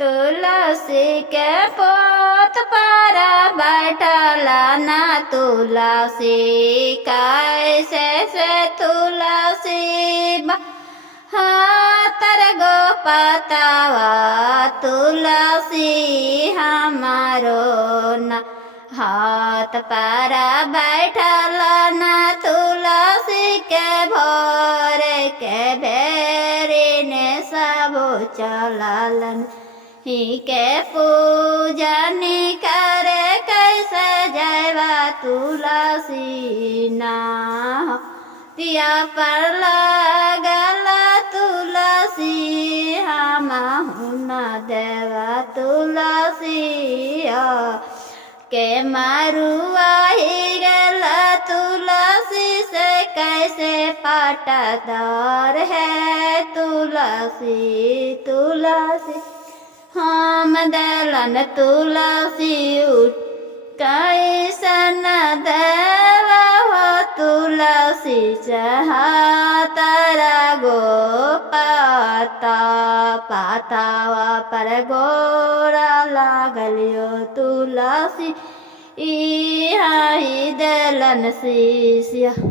तुलसी के पोत पर बैठला ना तुलसी कैसे से तुलसी हातर गो पतावा तुलसी हमारो न हाथ पर बैठला ना तुलसी के भोर के भेरी ने सब चललन ही के पूजन करे कैसे जयवा तुलसी ना पिया पर लगल तुलसी हम न देवा तुलसी के मारुआ ही गल तुलसी से कैसे पटदार है तुलसी तुलसी हम दलन तुलसी उठ कैसन देवा हो तुलसी चाहतरा गो पाता पातावा पर गोरा लागलियो तुलसी ई दलन शिष्य।